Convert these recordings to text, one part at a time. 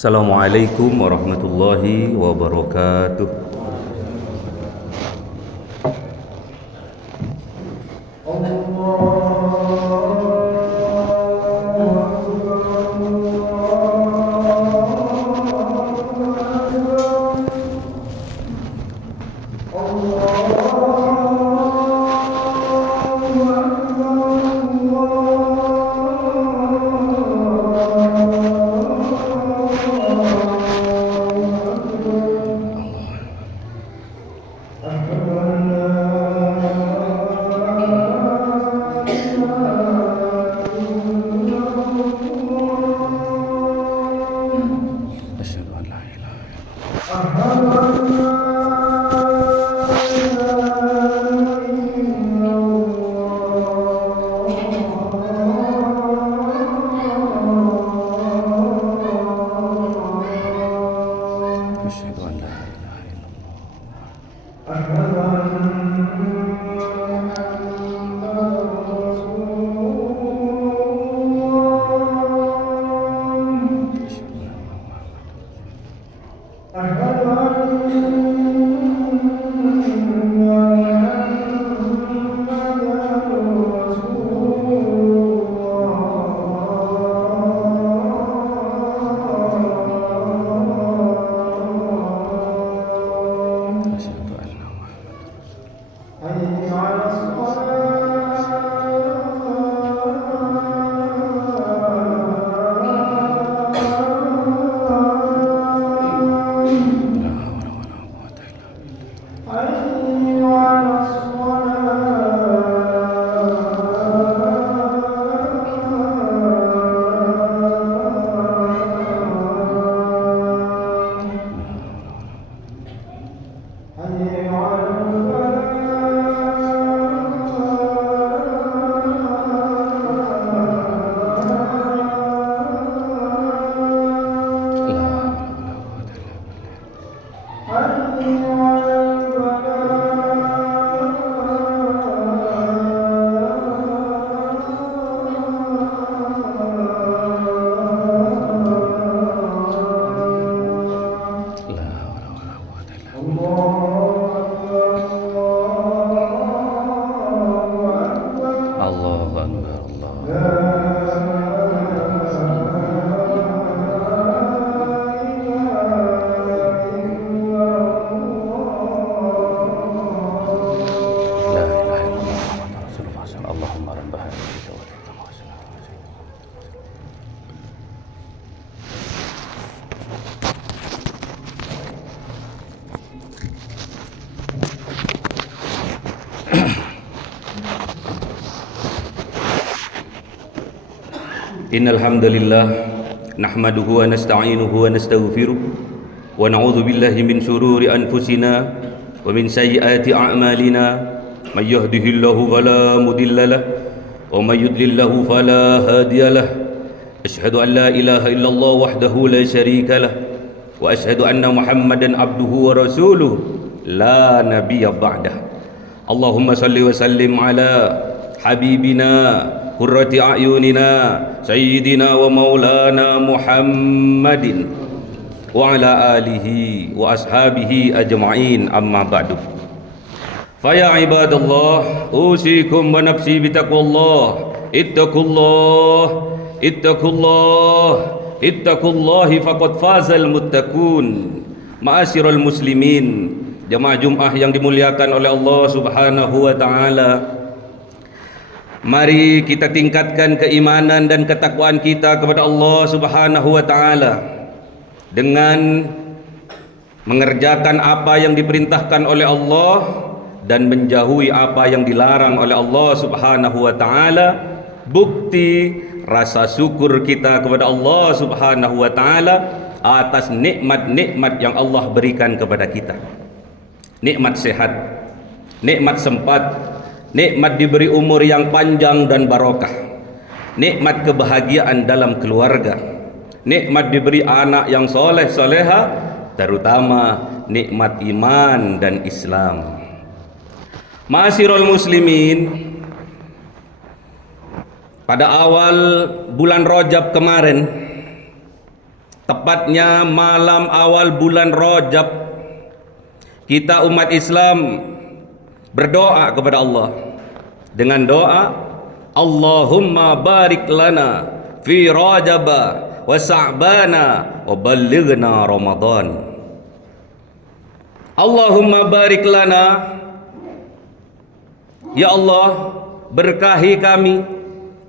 Assalamualaikum warahmatullahi wabarakatuh. Innal hamdalillah nahmaduhu wa nasta'inuhu wa nastaghfiruh wa na'udzu billahi min shururi anfusina wa min sayyiati a'malina may yahdihillahu fala mudilla lahu wa may yudlil lahu fala hadiya lahu. Asyhadu an la ilaha illallah wahdahu la syarika lahu wa asyhadu anna Muhammadan abduhu wa rasuluh la nabiyya ba'dah. Allahumma salli wa sallim ala habibina qurrati a'yunina sayyidina wa maulana Muhammadin wa ala alihi wa ashabihi ajma'in, amma ba'du. Fa ya ibadallah, usikum wa nafsi bitaqwallah. Ittaqullahi faqad fazal muttaqun. Ma'asyiral muslimin, jamaah Jumat yang dimuliakan oleh Allah Subhanahu wa taala. Mari kita tingkatkan keimanan dan ketakwaan kita kepada Allah Subhanahu wa taala dengan mengerjakan apa yang diperintahkan oleh Allah dan menjauhi apa yang dilarang oleh Allah Subhanahu wa taala. Bukti rasa syukur kita kepada Allah Subhanahu wa taala atas nikmat-nikmat yang Allah berikan kepada kita. Nikmat sehat, nikmat sempat, nikmat diberi umur yang panjang dan barokah, nikmat kebahagiaan dalam keluarga, nikmat diberi anak yang soleh soleha, terutama nikmat iman dan Islam. Ma'asyiral muslimin, pada awal bulan Rajab kemarin, tepatnya malam awal bulan Rajab, kita umat Islam berdoa kepada Allah dengan doa Allahumma barik lana fi Rajaba wa Sa'bana wa ballighna Ramadan. Allahumma barik lana, ya Allah, berkahi kami,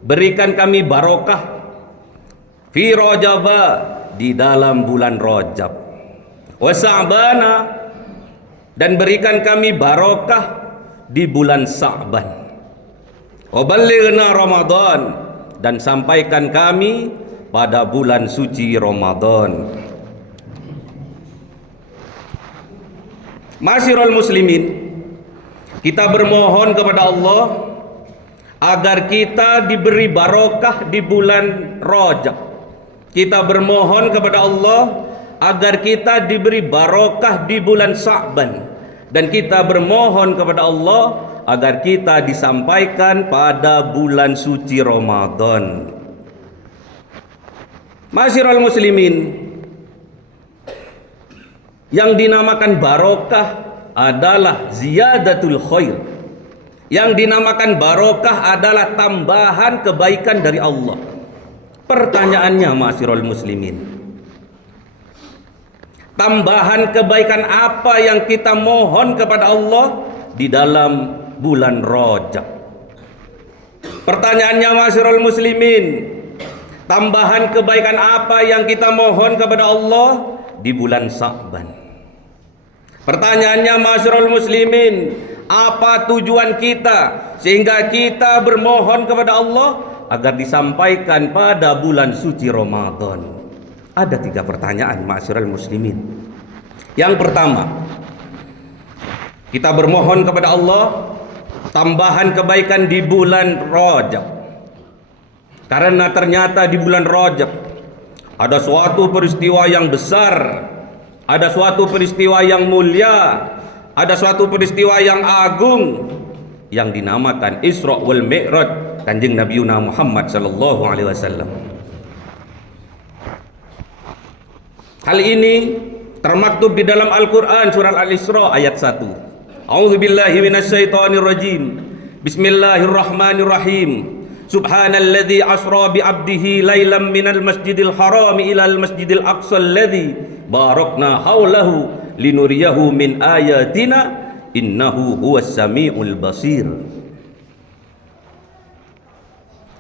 berikan kami barokah fi Rajaba, di dalam bulan Rajab, wa Sa'bana, dan berikan kami barokah di bulan Sa'ban, wa ballighna Ramadan, dan sampaikan kami pada bulan suci Ramadan. Ma'asyiral muslimin, kita bermohon kepada Allah agar kita diberi barokah di bulan Rajab. Kita bermohon kepada Allah agar kita diberi barokah di bulan Sa'ban, dan kita bermohon kepada Allah agar kita disampaikan pada bulan suci Ramadan. Ma'asyiral muslimin, yang dinamakan barokah adalah ziyadatul khair. Yang dinamakan barokah adalah tambahan kebaikan dari Allah. Pertanyaannya, ma'asyiral muslimin, tambahan kebaikan apa yang kita mohon kepada Allah di dalam bulan Rajab? Pertanyaannya, ma'asyiral muslimin, tambahan kebaikan apa yang kita mohon kepada Allah di bulan Sa'ban? Pertanyaannya, ma'asyiral muslimin, apa tujuan kita sehingga kita bermohon kepada Allah agar disampaikan pada bulan suci Ramadan? Ada 3 pertanyaan, ma'asyiral muslimin. Yang pertama, kita bermohon kepada Allah tambahan kebaikan di bulan Rajab, karena ternyata di bulan Rajab ada suatu peristiwa yang besar, ada suatu peristiwa yang mulia, ada suatu peristiwa yang agung yang dinamakan Isra wal Mi'raj Kanjeng Nabi Muhammad sallallahu alaihi wasallam. Hal ini termaktub di dalam Al-Qur'an surah Al-Isra ayat 1. A'udzubillahi minasyaitonir rajim. Bismillahirrahmanirrahim. Subhanalladzi asra bi 'abdihi lailan minal masjidil haram ilal masjidil aqsal ladzi barakna haulahu linuriyahu min ayatina innahu huwas samiul basir.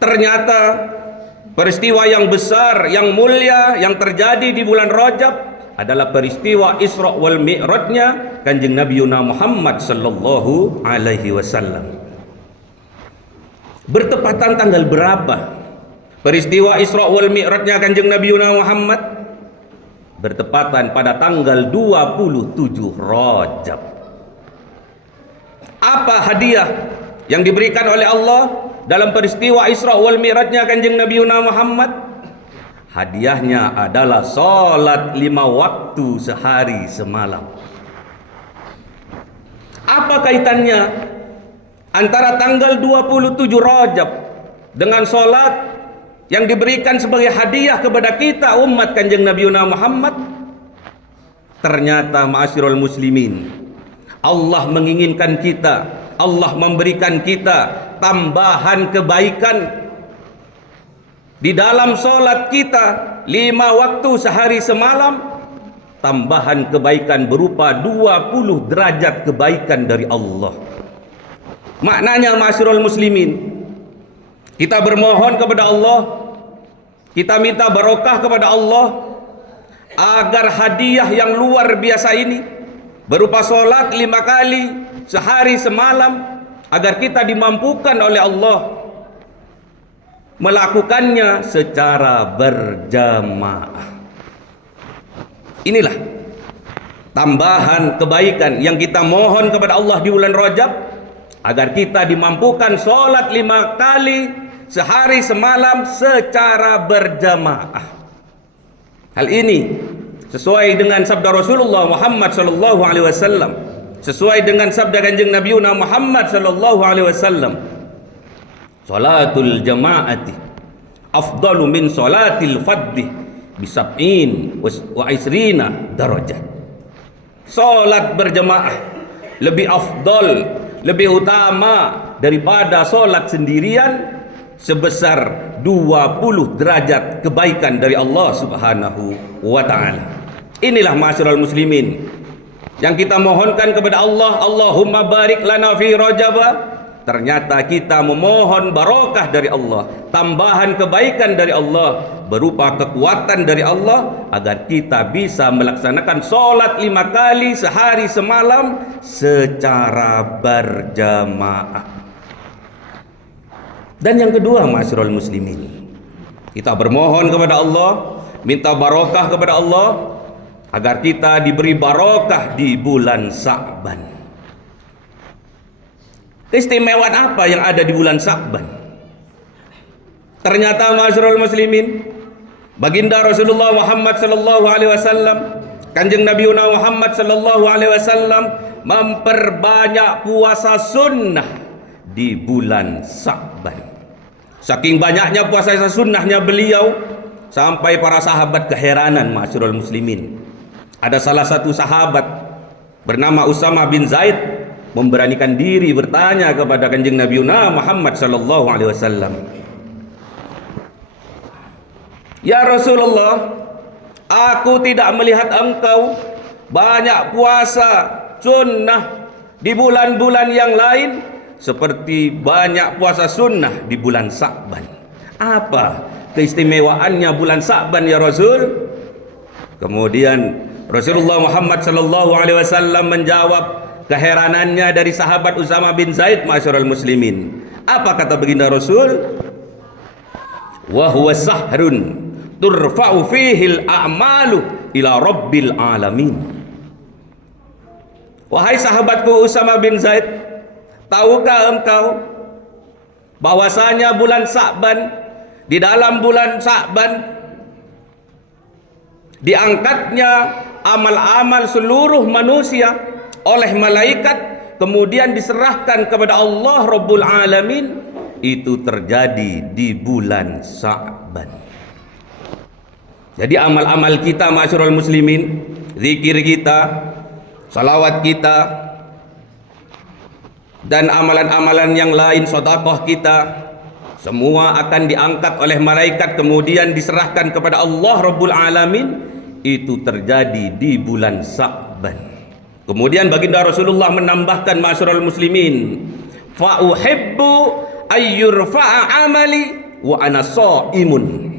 Ternyata peristiwa yang besar, yang mulia yang terjadi di bulan Rajab adalah peristiwa Isra wal Mi'rajnya Kanjeng Nabi Muhammad sallallahu alaihi wasallam. Bertepatan tanggal berapa? peristiwa Isra wal Mi'rajnya Kanjeng Nabi Muhammad bertepatan pada tanggal 27 Rajab. Apa hadiah yang diberikan oleh Allah dalam peristiwa Isra wal Mi'rajnya Kanjeng Nabi Muhammad? Hadiahnya adalah salat 5 waktu sehari semalam. Apa kaitannya antara tanggal 27 Rajab dengan salat yang diberikan sebagai hadiah kepada kita umat Kanjeng Nabi Muhammad? Ternyata ma'asyiral muslimin, Allah menginginkan kita, Allah memberikan kita tambahan kebaikan di dalam solat kita 5 waktu sehari semalam. Tambahan kebaikan berupa 20 derajat kebaikan dari Allah. Maknanya ma'asyiral muslimin, kita bermohon kepada Allah, kita minta barokah kepada Allah agar hadiah yang luar biasa ini berupa solat 5 kali sehari semalam, agar kita dimampukan oleh Allah melakukannya secara berjamaah. Inilah tambahan kebaikan yang kita mohon kepada Allah di bulan Rajab, agar kita dimampukan sholat 5 kali sehari semalam secara berjamaah. Hal ini sesuai dengan sabda Rasulullah Muhammad sallallahu alaihi wasallam, sesuai dengan sabda Kanjeng Nabi Muhammad sallallahu alaihi wasallam, salatul jama'ati afdalu min salatil fadli bisab'in wa isrina darajat. Salat berjamaah lebih afdal, lebih utama daripada salat sendirian sebesar 20 derajat kebaikan dari Allah Subhanahu wa taala. Inilah ma'asyiral muslimin yang kita mohonkan kepada Allah, Allahumma barik lana fi Rajab. Ternyata kita memohon barokah dari Allah, tambahan kebaikan dari Allah berupa kekuatan dari Allah, agar kita bisa melaksanakan sholat 5 kali sehari semalam secara berjamaah. Dan yang kedua ma'asyiral muslimin, kita bermohon kepada Allah, minta barokah kepada Allah agar kita diberi barokah di bulan Sa'ban. Keistimewaan apa yang ada di bulan Sa'ban? Ternyata ma'asyiral muslimin, baginda Rasulullah Muhammad sallallahu alaihi wasallam, Kanjeng Nabi Muhammad sallallahu alaihi wasallam memperbanyak puasa sunnah di bulan Sa'ban. Saking banyaknya puasa sunnahnya beliau sampai para sahabat keheranan ma'asyiral muslimin. Ada salah satu sahabat bernama Usamah bin Zaid memberanikan diri bertanya kepada Kanjeng Nabi Muhammad sallallahu alaihi wasallam, "Ya Rasulullah, aku tidak melihat engkau banyak puasa sunnah di bulan-bulan yang lain seperti banyak puasa sunnah di bulan Sa'ban. Apa keistimewaannya bulan Sa'ban ya Rasul?" Kemudian Rasulullah Muhammad sallallahu alaihi wasallam menjawab keheranannya dari sahabat Usamah bin Zaid, ma'asyiral muslimin. Apa kata baginda Rasul? Wa huwa sahrun turfa'u fihi al-a'malu ila rabbil alamin. Wahai sahabatku Usamah bin Zaid, tahukah engkau bahwasanya bulan Sa'ban, di dalam bulan Sa'ban diangkatnya amal-amal seluruh manusia oleh malaikat, kemudian diserahkan kepada Allah Rabbul Alamin. Itu terjadi di bulan Sa'ban. Jadi amal-amal kita ma'asyiral muslimin, zikir kita, salawat kita, dan amalan-amalan yang lain, sedekah kita, semua akan diangkat oleh malaikat kemudian diserahkan kepada Allah Rabbul Alamin. Itu terjadi di bulan Sa'ban. Kemudian baginda Rasulullah menambahkan ma'asyiral muslimin, fa uhibbu ayyurfa'a amali wa ana sha'imun.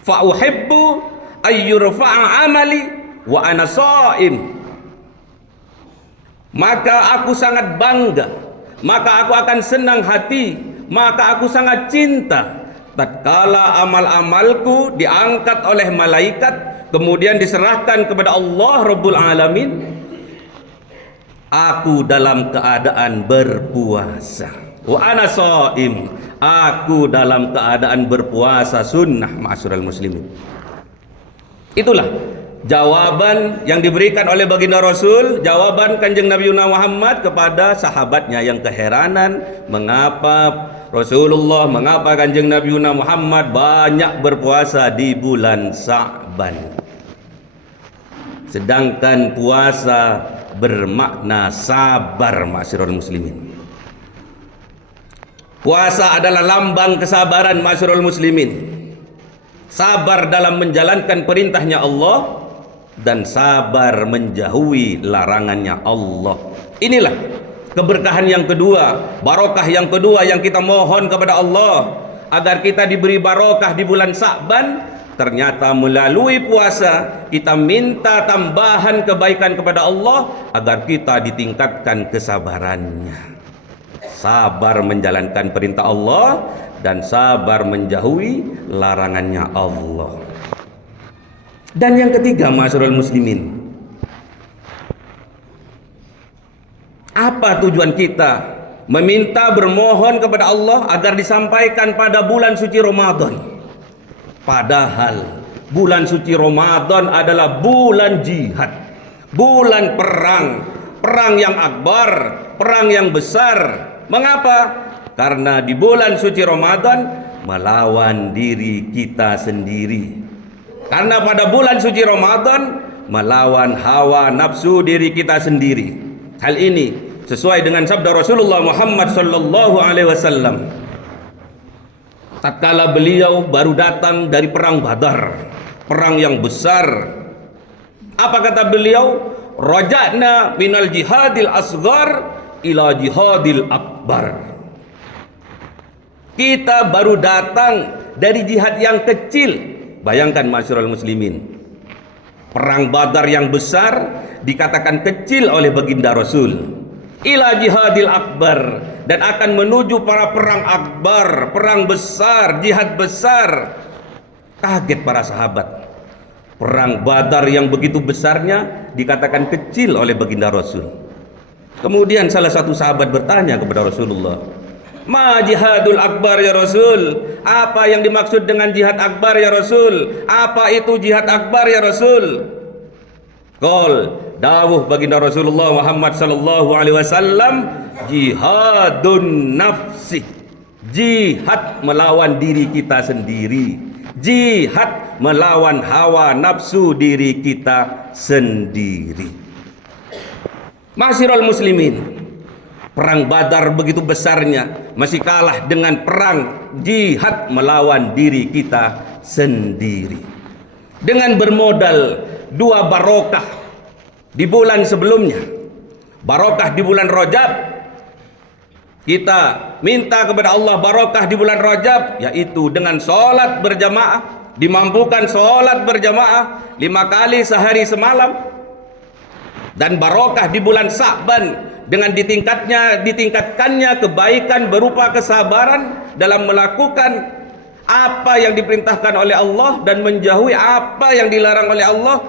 Fa uhibbu ayyurfa'a amali wa ana sha'im. Maka aku sangat bangga, maka aku akan senang hati, maka aku sangat cinta tatkala amal-amalku diangkat oleh malaikat kemudian diserahkan kepada Allah Rabbul Alamin, aku dalam keadaan berpuasa. Wa ana shaim, aku dalam keadaan berpuasa sunnah, ma'asyiral muslimin. Itulah jawaban yang diberikan oleh baginda Rasul, jawaban Kanjeng Nabi Muhammad kepada sahabatnya yang keheranan mengapa Rasulullah, mengapa Kanjeng Nabi Muhammad banyak berpuasa di bulan Sa'ban. Sedangkan puasa bermakna sabar, ma'asyiral muslimin. Puasa adalah lambang kesabaran, ma'asyiral muslimin. Sabar dalam menjalankan perintahnya Allah dan sabar menjauhi larangannya Allah. Inilah keberkahan yang kedua, barokah yang kedua yang kita mohon kepada Allah agar kita diberi barokah di bulan Sa'ban. Ternyata melalui puasa kita minta tambahan kebaikan kepada Allah agar kita ditingkatkan kesabarannya. Sabar menjalankan perintah Allah dan sabar menjauhi larangannya Allah. Dan yang ketiga, ma'asyiral muslimin, apa tujuan kita meminta bermohon kepada Allah agar disampaikan pada bulan suci Ramadan? Padahal bulan suci Ramadan adalah bulan jihad, bulan perang, perang yang akbar, perang yang besar. Mengapa? Karena di bulan suci Ramadan melawan diri kita sendiri. Karena pada bulan suci Ramadan melawan hawa nafsu diri kita sendiri. Hal ini sesuai dengan sabda Rasulullah Muhammad sallallahu alaihi wasallam. Tatkala beliau baru datang dari perang Badar, perang yang besar. Apa kata beliau? Raja'na minal jihadil asghar ila jihadil akbar. Kita baru datang dari jihad yang kecil. Bayangkan, ma'asyiral muslimin, perang Badar yang besar dikatakan kecil oleh baginda Rasul. Ila jihadil akbar, dan akan menuju para perang akbar, perang besar, jihad besar. Kaget para sahabat. Perang Badar yang begitu besarnya dikatakan kecil oleh baginda Rasul. Kemudian salah satu sahabat bertanya kepada Rasulullah, "Ma jihadul akbar ya Rasul?" Apa yang dimaksud dengan jihad akbar ya Rasul? Apa itu jihad akbar ya Rasul? Qol, dawuh baginda Rasulullah Muhammad sallallahu alaihi wasallam, jihadun nafsi. Jihad melawan diri kita sendiri. Jihad melawan hawa nafsu diri kita sendiri. Ma'asyiral muslimin, perang Badar begitu besarnya masih kalah dengan perang jihad melawan diri kita sendiri. Dengan bermodal dua barokah di bulan sebelumnya, barokah di bulan Rajab, kita minta kepada Allah barokah di bulan Rajab, yaitu dengan sholat berjamaah, dimampukan sholat berjamaah 5 kali sehari semalam. Dan barokah di bulan Sa'ban dengan ditingkatkannya kebaikan berupa kesabaran dalam melakukan apa yang diperintahkan oleh Allah dan menjauhi apa yang dilarang oleh Allah.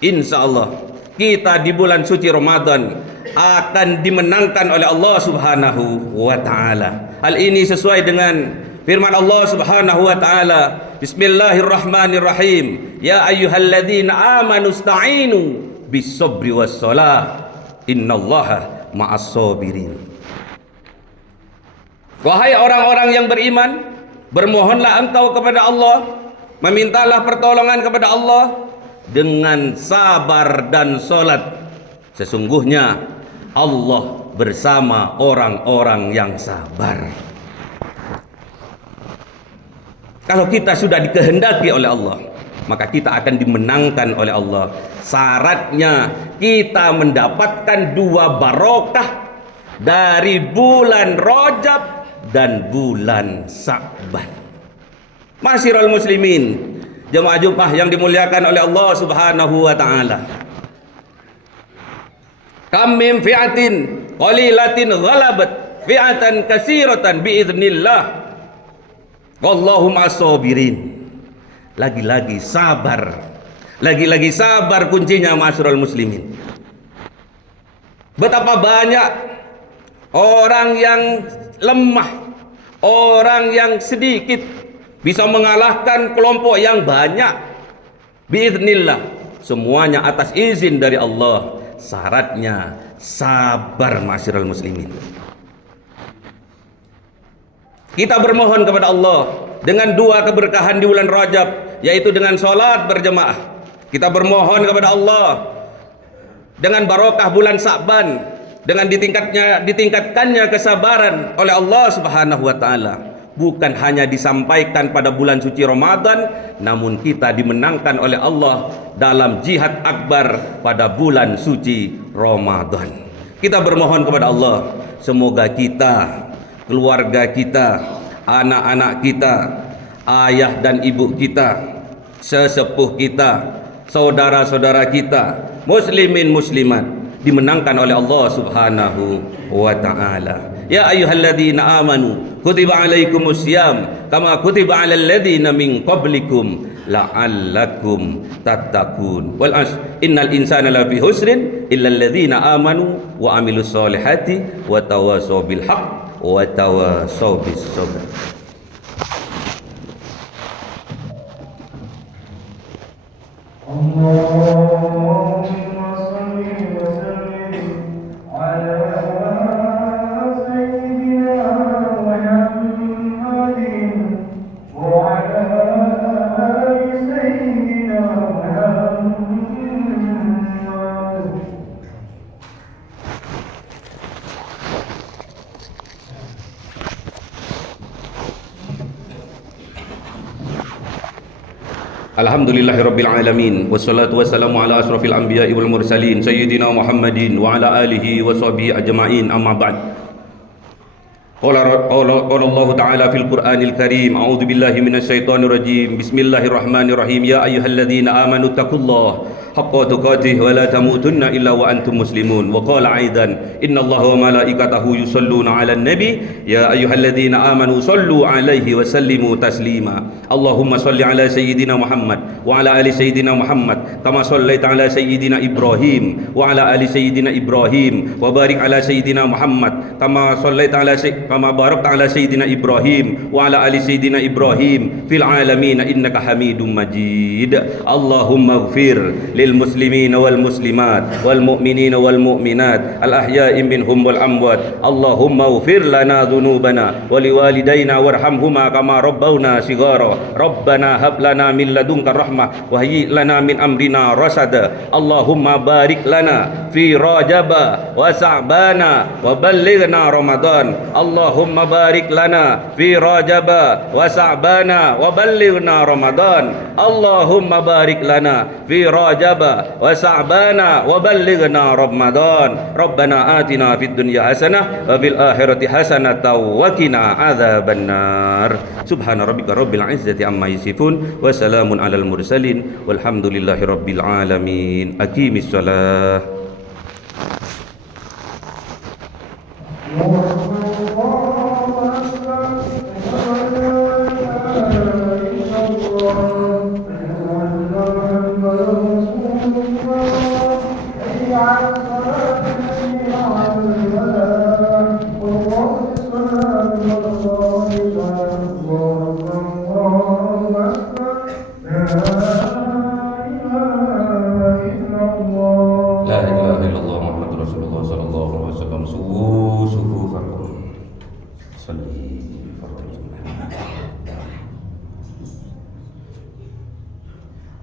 Insya Allah kita di bulan suci Ramadan akan dimenangkan oleh Allah subhanahu wa ta'ala. Hal ini sesuai dengan firman Allah subhanahu wa ta'ala, Bismillahirrahmanirrahim, Ya ayyuhalladzina amanu sta'inu bis-sabri was-salah innallaha ma'as-sabirin. Wahai orang-orang yang beriman, bermohonlah engkau kepada Allah, memintalah pertolongan kepada Allah dengan sabar dan salat. Sesungguhnya Allah bersama orang-orang yang sabar. Kalau kita sudah dikehendaki oleh Allah, maka kita akan dimenangkan oleh Allah. Syaratnya kita mendapatkan dua barokah dari bulan Rajab dan bulan Sa'ban. Ma'asyiral muslimin, jemaah Jumat yang dimuliakan oleh Allah subhanahu wa ta'ala, kam min fi'atin qalilatin ghalabat fi'atan katsiratan biiznillah. Wallahu ma'as-sabirin. Lagi-lagi sabar. Lagi-lagi sabar kuncinya, ma'asyiral muslimin. Betapa banyak orang yang lemah, orang yang sedikit bisa mengalahkan kelompok yang banyak. Biiznillah, semuanya atas izin dari Allah. Syaratnya sabar, ma'asyiral muslimin. Kita bermohon kepada Allah dengan dua keberkahan di bulan Rajab, yaitu dengan sholat berjemaah. Kita bermohon kepada Allah dengan barokah bulan Sa'ban, dengan ditingkatkannya kesabaran oleh Allah Subhanahu wa taala. Bukan hanya disampaikan pada bulan suci Ramadan, namun kita dimenangkan oleh Allah dalam jihad akbar pada bulan suci Ramadan. Kita bermohon kepada Allah, semoga kita, keluarga kita, anak-anak kita, ayah dan ibu kita, sesepuh kita, saudara-saudara kita, muslimin muslimat, dimenangkan oleh Allah Subhanahu wa taala. Ya ayyuhalladzina amanu kutiba alaikumusiyam kama kutiba alal ladzina min qablikum la'allakum tattaqun. Wal asr innal insana lafi husrin illal ladzina amanu wa amilus solihati wa tawasaw bil haqq wa tawasaw bis sabr. Alhamdulillahirabbil alamin wassalatu wassalamu ala asrofil anbiya'i wal mursalin sayyidina Muhammadin wa ala alihi wa sahbihi ajma'in, amma ba'd. Qala Allah ta'ala fil Qur'anil Karim, a'udzu billahi minasy syaithanir rajim. Bismillahirrahmanirrahim. Ya ayyuhalladzina amanu taqullaha haqqa tuqatih wa la tamutunna illa wa antum muslimun. Wa qala aidan innallaha wa malaikatahu yusholluna 'alan nabi ya ayyuhalladzina amanu shallu 'alaihi wa sallimu taslima. Allahumma shalli 'ala sayyidina Muhammad wa 'ala ali sayyidina Muhammad kama shallaita 'ala sayyidina Ibrahim wa 'ala ali sayyidina Ibrahim wa barik 'ala sayyidina Muhammad kama shallaita 'ala kama barakta 'ala sayyidina Ibrahim wa 'ala ali sayyidina Ibrahim fil 'alamin innaka Hamidum Majid. Allahumma ighfir lil muslimina wal muslimat wal mu'minina wal mu'minat al ahya'i minhum wal amwat. Allahumma ighfir lana dhunubana wa liwalidayna warhamhuma kama rabbawna shighara. Rabbana hab lana min ladunka rahmah wa hayyi lana min amrina rasada. Allahumma barik lana fi Rajaba wa Sa'bana wa ballighna Ramadan. Allahumma barik lana fi Rajaba wa Sa'bana wa ballighna Ramadan. Allahumma barik lana fi Rajaba wa Sa'bana wa ballighna Ramadan. Rabbana atina fid dunya hasanah wa fil akhirati hasanah wa qina adzabannar. Subhana rabbika rabbil izzati amma yasifun wa salamun alal mursalin walhamdulillahi rabbil alamin. Aqimis shalah.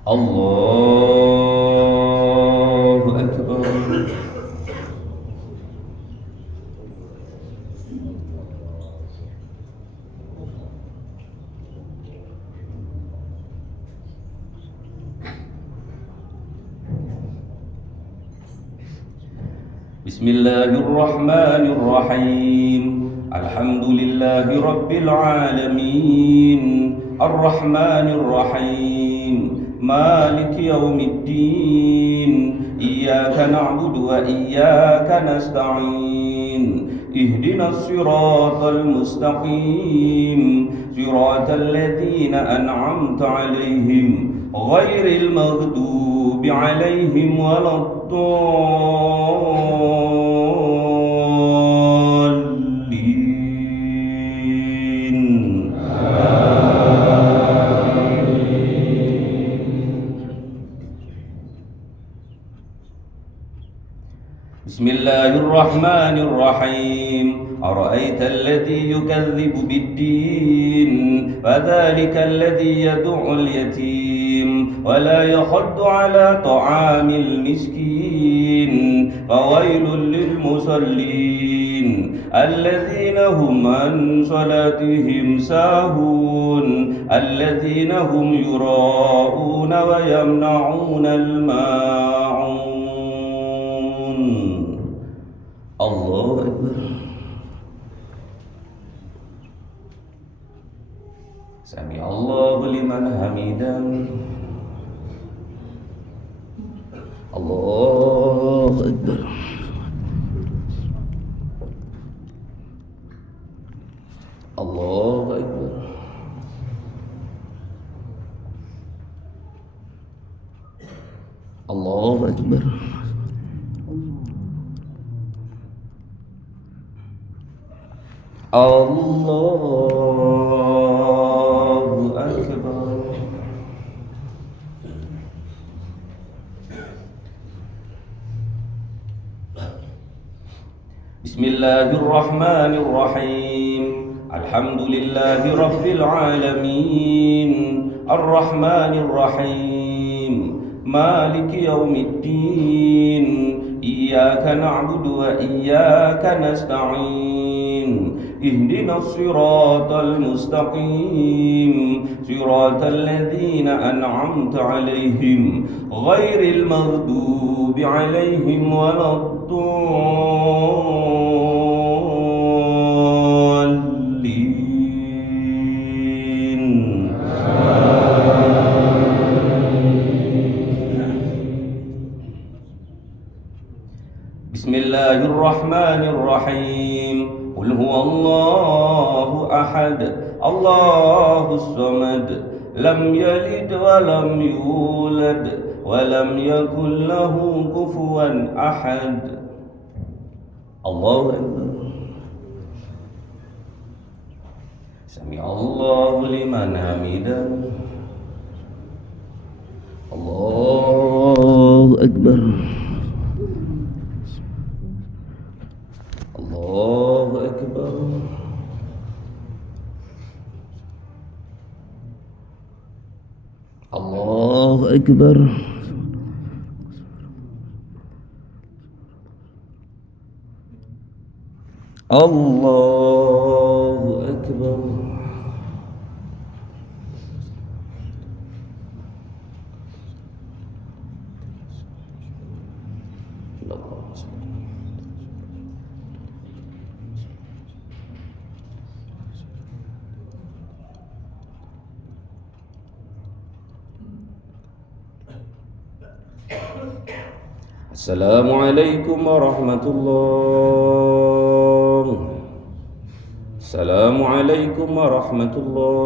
Allahu Akbar. Bismillahirrahmanirrahim. Alhamdulillahi rabbil alamin. Ar-Rahmanir Rahim. مالك يوم الدين إياك نعبد وإياك نستعين اهدنا الصراط المستقيم صراط الذين أنعمت عليهم غير المغضوب عليهم ولا الضالين. بسم الله الرحمن الرحيم أرأيت الذي يكذب بالدين فذلك الذي يدع اليتيم ولا يحض على طعام المسكين فويل للمصلين الذين هم عن صلاتهم ساهون الذين هم يراءون ويمنعون الماعون. الله أكبر. سمع الله لمن حمده. الله أكبر. الله أكبر. الله أكبر. الله أكبر. بسم الله الرحمن الرحيم الحمد لله رب العالمين الرحمن الرحيم مالك يوم الدين إياك نعبد وإياك نستعين اهدنا الصراط المستقيم صراط الذين أنعمت عليهم غير المغضوب عليهم ولا الضالين. بسم الله الرحمن الرحيم قل هو الله أحد الله الصمد لم يلد ولم يولد ولم يكن له كفوا أحد. الله أكبر. سمع الله لمن حمده. الله أكبر. الله أكبر. الله أكبر. الله أكبر. السلام عليكم ورحمة الله. السلام عليكم ورحمة الله.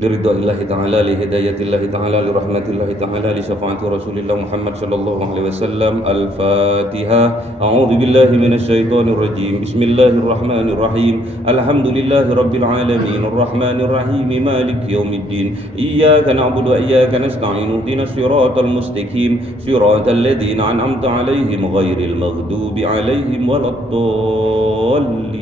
لرضا الله تعالى لهداية الله تعالى لرحمة الله تعالى لشفاعة رسول الله محمد صلى الله عليه وسلم. الفاتحة. أعوذ بالله من الشيطان الرجيم. بسم الله الرحمن الرحيم الحمد لله رب العالمين الرحمن الرحيم مالك يوم الدين إياك نعبد وإياك نستعين اهدنا الصراط المستقيم صراط الذين أنعمت عليهم غير المغضوب عليهم ولا الضالين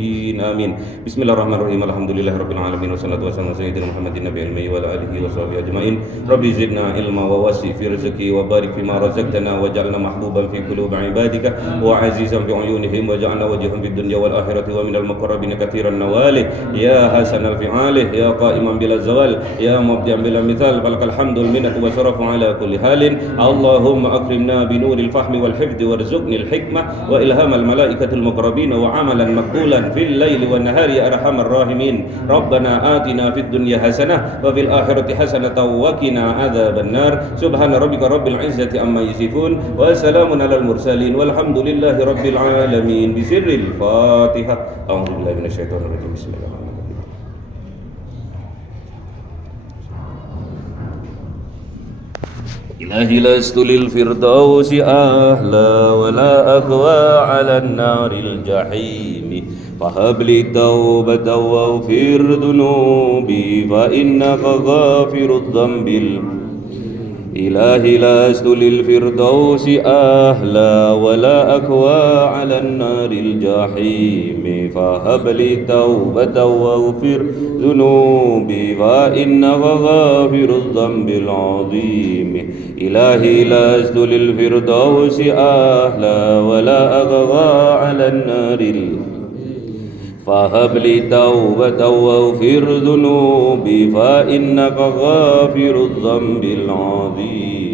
آمين. بسم الله الرحمن الرحيم الحمد لله رب العالمين والصلاة والسلام على سيدنا محمد النبي علمه وعلى آله وصحبه أجمعين. رب زدنا علما ووسع في رزقي وبارك فيما رزقتنا واجعلنا محبوبا في قلوب عبادك وعزيزا في عيونهم واجعلنا وجها في الدنيا والآخرة ومن المقربين كثير النوال يا حسن الفعال يا قائما بلا زوال يا مبدعا بلا مثال فلك الحمد المنة والشرف على كل حال. اللهم أكرمنا بنور الفهم والحفظ وارزقني الحكمة وإلهام الملائكة المقربين وعملا مقبولا في الليل والنهار يا أرحم الراحمين. ربنا آتنا في الدنيا حسنة وفي الآخرة حسنة وقنا عذاب النار. سبحان ربك رب العزة عما يصفون وسلام على المرسلين والحمد لله رب العالمين. بسر الفاتحة. أعوذ بالله من الشيطان الرجيم. بسم الله الرحمن الرحيم. إلهي لست للفردوس أهلا ولا أقوى على النار الجحيم فهب لي توبة واغفر ذنوبي فإنك غافر الذنب. إلهي لست للفردوس أهلا ولا أقوى على النار الجحيم فهب لي توبة واغفر ذنوبي فإنك غافر الذنب العظيم. إلهي لست للفردوس أهلا ولا أقوى على النار فهب لي توبة واغفر ذنوبي فإنك غافر الذنب العظيم.